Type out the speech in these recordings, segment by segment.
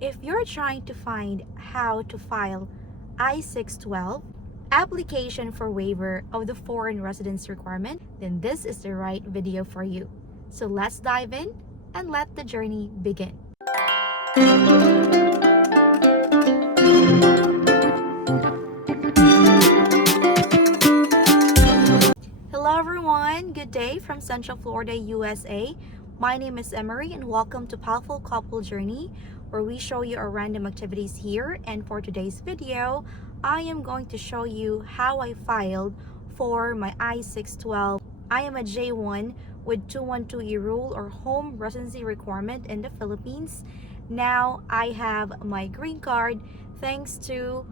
If you're trying to find how to file I-612, application for waiver of the foreign residence requirement, then this is the right video for you. So let's dive in and let the journey begin. Hello everyone, good day from Central Florida, USA. My name is Emmary and welcome to POWELLful Couple Journey, where we show you our random activities here. And for today's video, I am going to show you how I filed for my I-612. I am a J1 with 212E rule or home residency requirement in the Philippines. Now I have my green card thanks to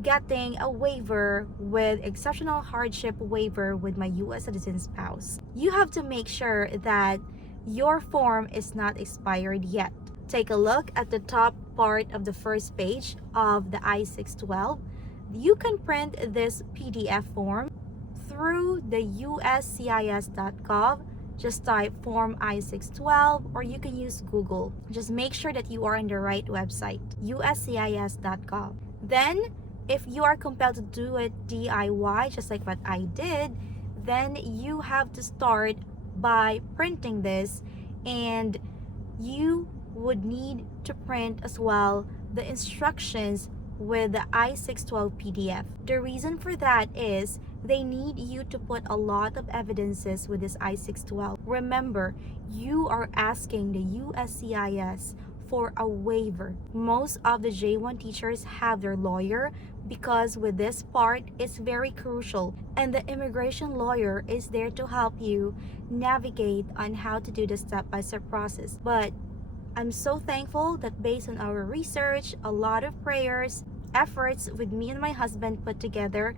getting a waiver with exceptional hardship waiver with my U.S. citizen spouse. You have to make sure that your form is not expired yet. Take a look at the top part of the first page of the I-612. You can print this PDF form through the USCIS.gov. Just type form I-612 or you can use Google. Just make sure that you are on the right website, USCIS.gov. Then if you are compelled to do it DIY, just like what I did, then you have to start by printing this, and you would need to print as well the instructions with the I-612 PDF. The reason for that is they need you to put a lot of evidences with this I-612. Remember, you are asking the USCIS for a waiver. Most of the J1 teachers have their lawyer because with this part, it's very crucial. And the immigration lawyer is there to help you navigate on how to do the step-by-step process. But I'm so thankful that based on our research, a lot of prayers, efforts with me and my husband put together,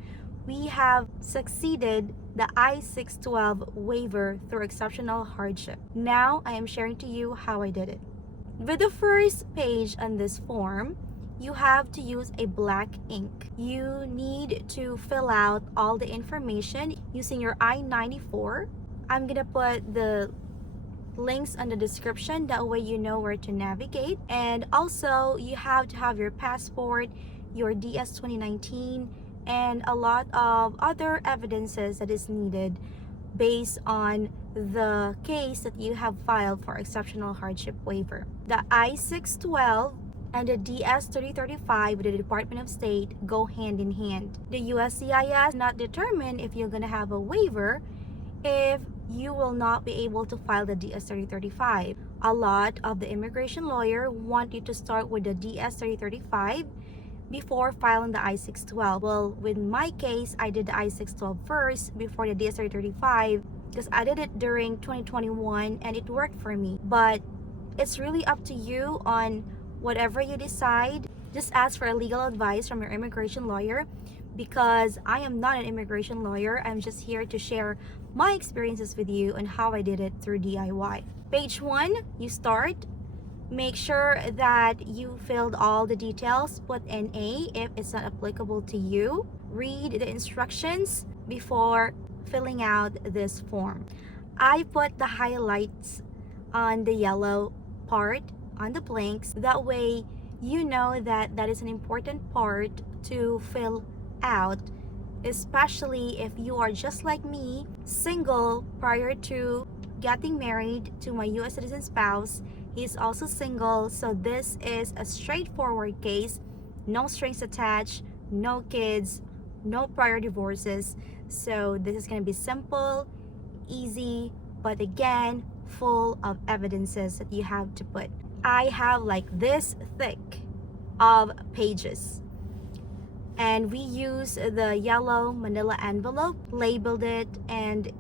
we have succeeded the I-612 waiver through exceptional hardship. Now I am sharing to you how I did it. With the first page on this form, you have to use a black ink. You need to fill out all the information using your I-94. I'm gonna put the links on the description, that way you know where to navigate. And also you have to have your passport, your DS 2019, and a lot of other evidences that is needed based on the case that you have filed for exceptional hardship waiver. The I-612 and the DS 3035 with the Department of State go hand in hand. The USCIS not determine if you're gonna have a waiver if you will not be able to file the DS 3035. A lot of the immigration lawyer want you to start with the DS 3035 before filing the I-612. Well, with my case, I did the I-612 first before the DS 3035 because I did it during 2021 and it worked for me. But it's really up to you on whatever you decide. Just ask for a legal advice from your immigration lawyer because I am not an immigration lawyer. I'm just here to share my experiences with you and how I did it through DIY. Page 1, you start. Make sure that you filled all the details. Put NA if it's not applicable to you. Read the instructions before filling out this form. I put the highlights on the yellow part on the blanks. That way you know that that is an important part to fill out, especially if you are just like me, single prior to getting married to my U.S. citizen spouse. He's also single, so this is a straightforward case. No strings attached, no kids, no prior divorces. So this is going to be simple, easy, but again, full of evidences that you have to put. I have like this thick of pages. And we use the yellow manila envelope, labeled it, and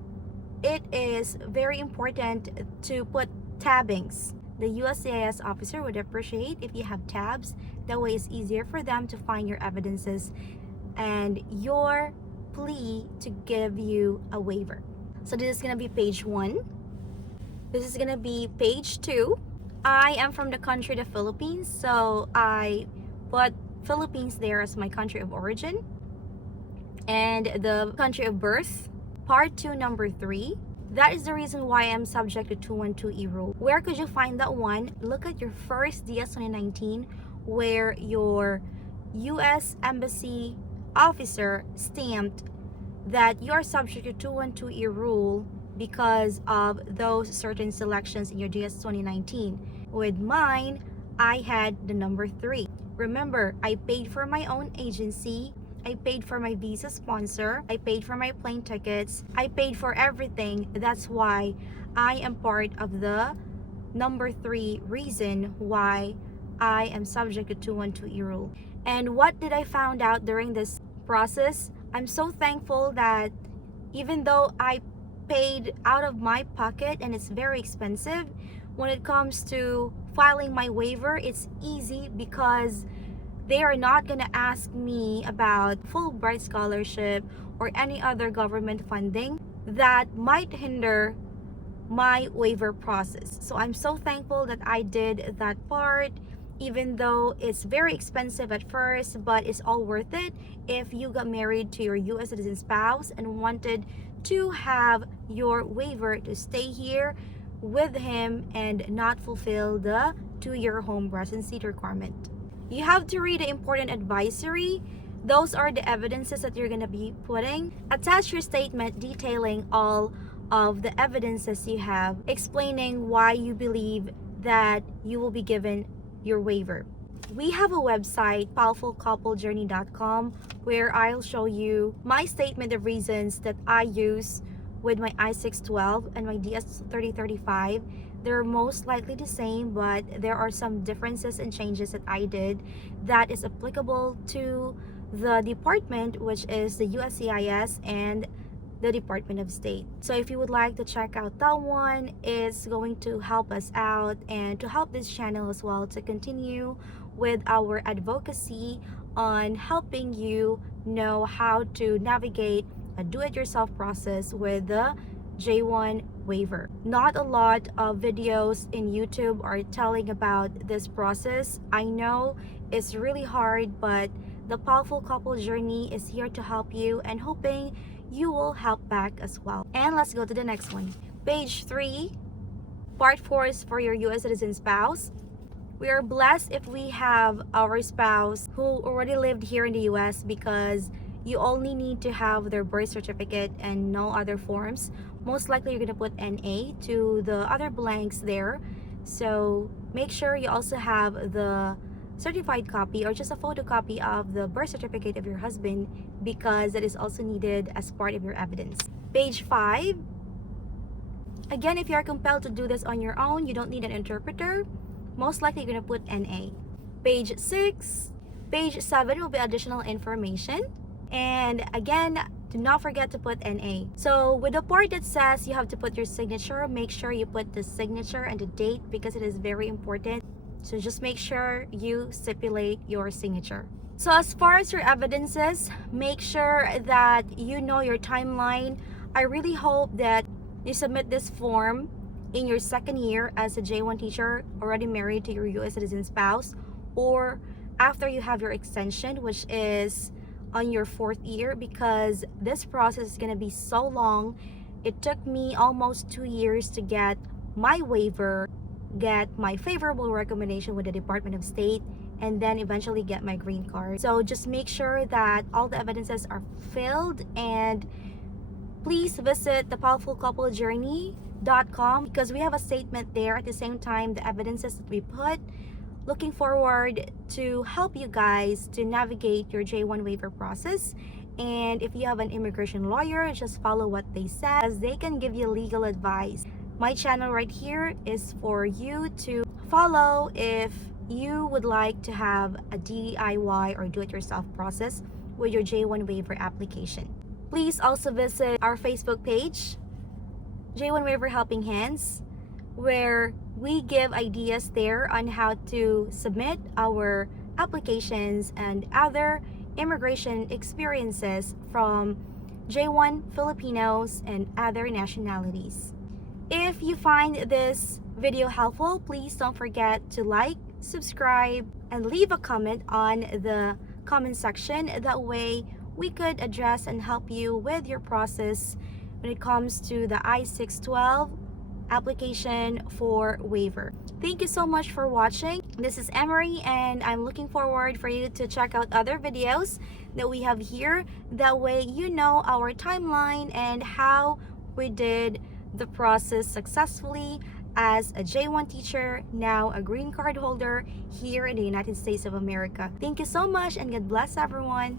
it is very important to put tabbings. The USCIS officer would appreciate if you have tabs. That way it's easier for them to find your evidences and your plea to give you a waiver. So this is going to be page 1. This is going to be page 2. I am from the country, the Philippines, so I put Philippines there as my country of origin. And the country of birth, part 2, number 3. That is the reason why I'm subject to 212E rule. Where could you find that one? Look at your first DS 2019 where your U.S. Embassy officer stamped that you are subject to 212E rule because of those certain selections in your DS 2019. With mine, I had the number 3. Remember, I paid for my own agency, I paid for my visa sponsor, I paid for my plane tickets, I paid for everything. That's why I am part of the number 3 reason why I am subject to 212E rule. And what did I found out during this process? I'm so thankful that even though I paid out of my pocket and it's very expensive, when it comes to filing my waiver, it's easy because they are not going to ask me about Fulbright scholarship or any other government funding that might hinder my waiver process. So I'm so thankful that I did that part, even though it's very expensive at first, but it's all worth it if you got married to your U.S. citizen spouse and wanted to have your waiver to stay here with him and not fulfill the 2-year home residency requirement. You have to read the important advisory. Those are the evidences that you're going to be putting. Attach your statement detailing all of the evidences you have, explaining why you believe that you will be given your waiver. We have a website, POWELLfulCoupleJourney.com, where I'll show you my statement of reasons that I use with my I-612 and my DS-3035. They're most likely the same, but there are some differences and changes that I did that is applicable to the department, which is the USCIS and the Department of State. So if you would like to check out that one, it's going to help us out and to help this channel as well to continue with our advocacy on helping you know how to navigate a do-it-yourself process with the J1 waiver. Not a lot of videos in YouTube are telling about this process. I know it's really hard, but the Powerful Couple Journey is here to help you and hoping you will help back as well. And let's go to the next one. Page 3, part 4 is for your U.S. citizen spouse. We are blessed if we have our spouse who already lived here in the U.S. because you only need to have their birth certificate and no other forms. Most likely you're going to put NA to the other blanks there. So make sure you also have the certified copy or just a photocopy of the birth certificate of your husband because that is also needed as part of your evidence. Page 5. Again, if you are compelled to do this on your own, you don't need an interpreter. Most likely you're going to put NA. Page 6. Page 7 will be additional information. And again, do not forget to put NA. So with the part that says you have to put your signature, make sure you put the signature and the date because it is very important. So just make sure you stipulate your signature. So as far as your evidences, make sure that you know your timeline. I really hope that you submit this form in your 2nd year as a J1 teacher, already married to your U.S. citizen spouse, or after you have your extension, which is on your 4th year, because this process is going to be so long. It took me almost 2 years to get my waiver, get my favorable recommendation with the Department of State, and then eventually get my green card. So just make sure that all the evidences are filled, and please visit the POWELLfulCoupleJourney.com because we have a statement there. At the same time, the evidences that we put. Looking forward to help you guys to navigate your J1 waiver process. And if you have an immigration lawyer, just follow what they say as they can give you legal advice. My channel right here is for you to follow if you would like to have a DIY or do-it-yourself process with your J1 waiver application. Please also visit our Facebook page, J1 Waiver Helping Hands, where we give ideas there on how to submit our applications and other immigration experiences from J1 Filipinos and other nationalities. If you find this video helpful, please don't forget to like, subscribe, and leave a comment on the comment section. That way we could address and help you with your process when it comes to the I-612 application for waiver. Thank you so much for watching. This is Emmary, and I'm looking forward for you to check out other videos that we have here. That way you know our timeline and how we did the process successfully as a J1 teacher, now a green card holder here in the United States of America. Thank you so much, and God bless everyone.